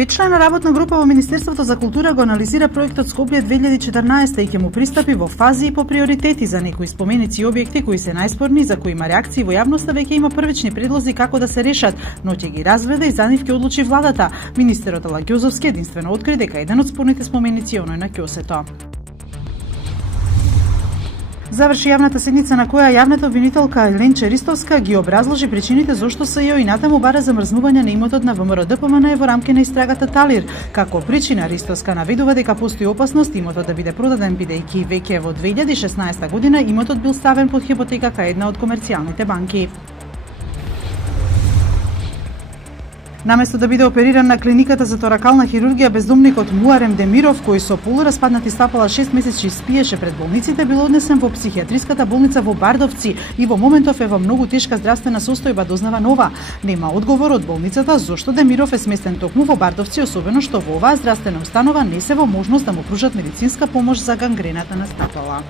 Петчлена работна група во Министерството за култура го анализира проектот Скопје 2014 и ќе му пристапи во фази и по приоритети. За некои споменици и објекти кои се најспорни, за кои има реакции во јавноста, веќе има првични предлози како да се решат, но ќе ги разгледа и за нив ќе одлучи владата. Министерот Ала Ѓозовски единствено откри дека еден од спорните споменици е оној на ќосето. Заврши јавната седница на која јавната обвинителка Ленче Ристовска ги образложи причините зошто СЈО и натаму бара замрзнување на имотот на ВМРО ДПМН во рамки на истрагата Талир. Како причина Ристовска наведува дека постои опасност имотот да биде продаден, бидејќи веќе во 2016 година имотот бил ставен под хипотека кај една од комерцијалните банки. Наместо да биде опериран на клиниката за торакална хирургија, бездомникот Муарем Демиров, кој со полураспаднати стапала 6 месеци спиеше пред болниците, бил однесен во психијатриската болница во Бардовци и во моментов е во многу тешка здравствена состојба, дознава Нова. Нема одговор од болницата зошто Демиров е сместен токму во Бардовци, особено што во оваа здравствена установа не се во можност да му пружат медицинска помош за гангрената на стапала.